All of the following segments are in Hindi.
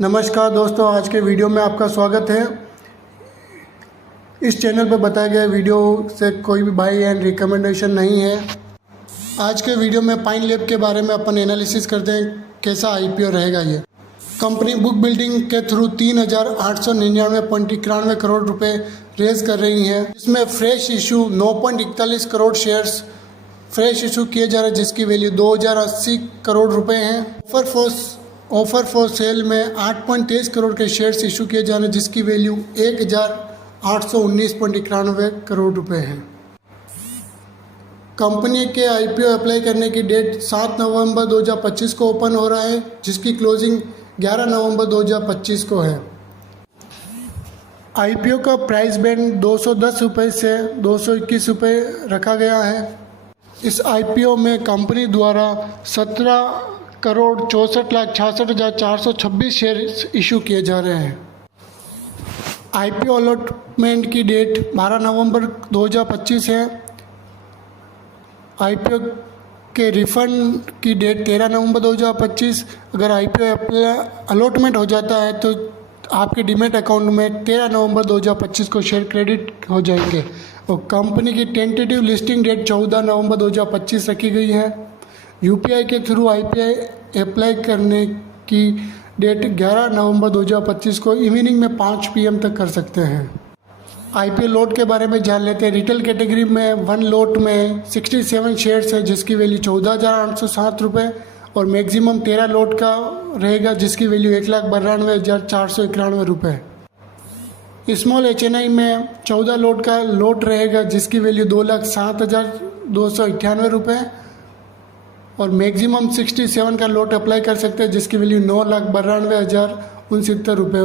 नमस्कार दोस्तों, आज के वीडियो में आपका स्वागत है। इस चैनल पर बताए गए वीडियो से कोई भी बाई एंड रिकमेंडेशन नहीं है। आज के वीडियो में पाइन लैब के बारे में अपन एनालिसिस करते हैं, कैसा आईपीओ रहेगा ये। कंपनी बुक बिल्डिंग के थ्रू 3,899.91 करोड़ रुपए रेज कर रही है, जिसमें fresh issue 9.41 crore shares fresh issue किए जा रहे हैं, जिसकी वैल्यू 2,080 करोड़ रुपए हैं। ऑफर फॉर सेल में 8.23 करोड़ के शेयर्स इशू किए जा रहे हैं, जिसकी वैल्यू 1,819.91 करोड़ रुपए है। कंपनी के आईपीओ अप्लाई करने की डेट 7 नवंबर 2025 को ओपन हो रहा है, जिसकी क्लोजिंग 11 नवंबर 2025 को है। आईपीओ का प्राइस बैंड 210 रुपये से 221 रुपये रखा गया है। इस आईपीओ में कंपनी द्वारा 17,64,66,426 शेयर इशू किए जा रहे हैं। आईपीओ अलॉटमेंट की डेट 12 नवंबर 2025 है। आईपीओ के रिफंड की डेट 13 नवंबर 2025। अगर आईपीओ अलॉटमेंट हो जाता है तो आपके डीमैट अकाउंट में 13 नवंबर 2025 को शेयर क्रेडिट हो जाएंगे। और कंपनी की टेंटेटिव लिस्टिंग डेट 14 नवंबर 2025 रखी गई है। यूपीआई के थ्रू आईपीओ अप्लाई करने की डेट 11 नवंबर 2025 को इवनिंग में 5 PM तक कर सकते हैं। आईपीओ लॉट के बारे में जान लेते हैं। रिटेल कैटेगरी में 1 लॉट में 67 शेयर्स है, जिसकी वैल्यू 14,807 रुपये, और मैक्सिमम 13 लॉट का रहेगा, जिसकी वैल्यू 1,92,491 रुपये। स्मॉल HNI में 14 लॉट का लॉट रहेगा, जिसकी वैल्यू 2,07,298 रुपये, और मैक्सिमम 67 का लॉट अप्लाई कर सकते हैं, जिसकी वैल्यू 9,92,069 रुपये।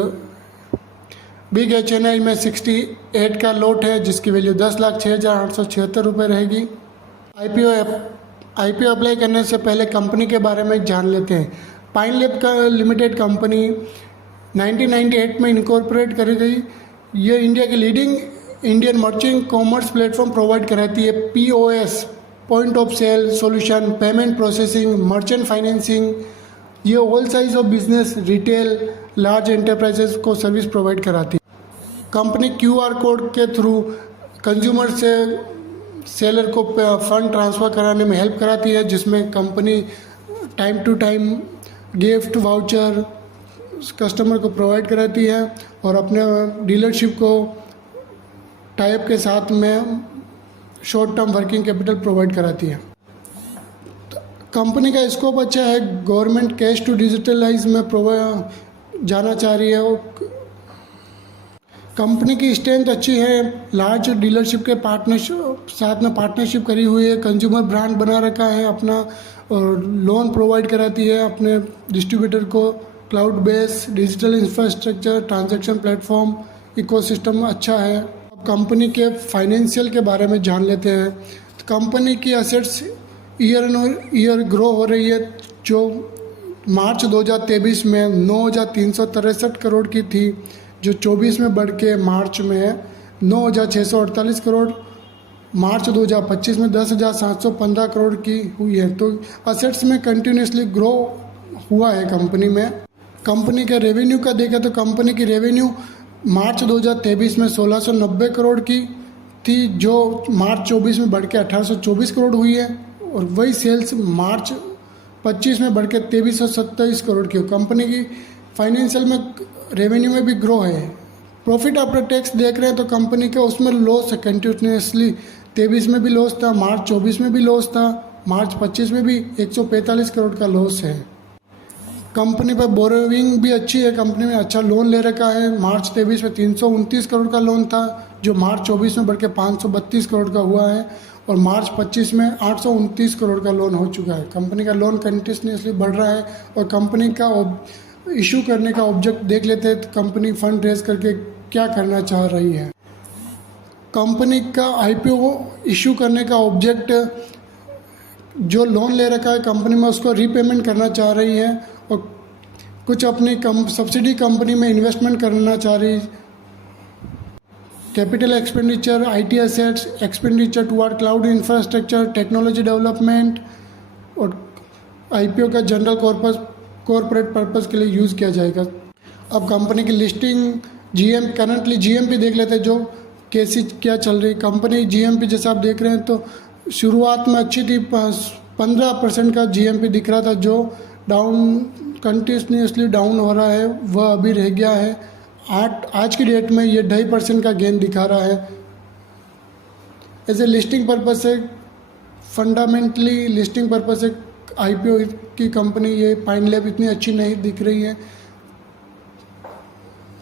बिग HNI में 68 का लॉट है, जिसकी वैल्यू 10,06,876 रुपये रहेगी। आईपीओ अप्लाई करने से पहले कंपनी के बारे में जान लेते हैं। पाइन लैब का लिमिटेड कंपनी 1998 में इनकॉर्पोरेट करी गई। ये इंडिया की leading Indian merchant commerce platform provide कराती है। POS point of sale solution, payment processing, merchant financing, ये all size of business, retail, large enterprises को सर्विस प्रोवाइड कराती है। कंपनी QR कोड के थ्रू कंज्यूमर से सेलर को फंड ट्रांसफ़र कराने में हेल्प कराती है, जिसमें कंपनी time to time gift voucher customer को प्रोवाइड कराती है, और अपने डीलरशिप को टाइप के साथ में short term working capital provide कराती है। कंपनी का स्कोप अच्छा है। गवर्नमेंट कैश टू डिजिटलाइज में जाना चाह रही है। कंपनी की स्ट्रेंथ अच्छी है। लार्ज डीलरशिप के पार्टनरशिप साथ में पार्टनरशिप करी हुई है। कंज्यूमर ब्रांड बना रखा है अपना, और लोन प्रोवाइड कराती है अपने डिस्ट्रीब्यूटर को। Cloud based digital infrastructure, transaction platform, ecosystem अच्छा है। अब कंपनी के फाइनेंशियल के बारे में जान लेते हैं। कंपनी की असेट्स ईयर ग्रो हो रही है, जो मार्च 2023 में 9,363 करोड़ की थी, जो 24 में बढ़ के मार्च में 9,648 करोड़, मार्च 2025 में 10,715 करोड़ की हुई है। तो असेट्स में कंटिन्यूसली ग्रो हुआ है कंपनी में। कंपनी का रेवेन्यू का देखा तो कंपनी की रेवेन्यू मार्च 2023 में 1,690 करोड़ की थी, जो मार्च 24 में बढ़ के 1,824 करोड़ हुई है, और वही सेल्स मार्च 25 में बढ़ के 2,327 करोड़ की। कंपनी की फाइनेंशियल में रेवेन्यू में भी ग्रो है। प्रॉफिट आफ्टर टैक्स देख रहे हैं तो कंपनी का उसमें लॉस है कंटिन्यूसली। 23 में भी लॉस था, मार्च 24 में भी लॉस था, मार्च 25 में भी 145 करोड़ का लॉस है। कंपनी पर बोरोइंग भी अच्छी है। कंपनी में अच्छा लोन ले रखा है। मार्च 23 में 329 करोड़ का लोन था, जो मार्च 24 में बढ़ के 532 करोड़ का हुआ है, और मार्च 25 में 829 करोड़ का लोन हो चुका है। कंपनी का लोन कंटिन्यूसली बढ़ रहा है। और कंपनी का इशू करने का ऑब्जेक्ट देख लेते हैं, तो कंपनी फंड रेज करके क्या करना चाह रही है। कंपनी का आईपीओ इशू करने का ऑब्जेक्ट, जो लोन ले रखा है कंपनी में, उसको रीपेमेंट करना चाह रही है, और कुछ अपनी सब्सिडी कंपनी में इन्वेस्टमेंट करना चाह रही। Capital expenditure, IT assets, expenditure toward cloud infrastructure, technology development, और आईपीओ का जनरल कॉर्पोरेट पर्पस के लिए यूज़ किया जाएगा। अब कंपनी की लिस्टिंग करंटली जीएमपी देख लेते हैं, जो कैसी क्या चल रही कंपनी। जीएमपी जैसा आप देख रहे हैं तो शुरुआत में अच्छी थी, 15% का जीएमपी दिख रहा था, जो डाउन कंटिन्यूसली डाउन हो रहा है, वह अभी रह गया है आज की डेट में ये 2.5% का गेन दिखा रहा है। एज ए लिस्टिंग पर्पज से, फंडामेंटली लिस्टिंग पर्पज से आईपीओ की कंपनी ये पाइन लैब इतनी अच्छी नहीं दिख रही है।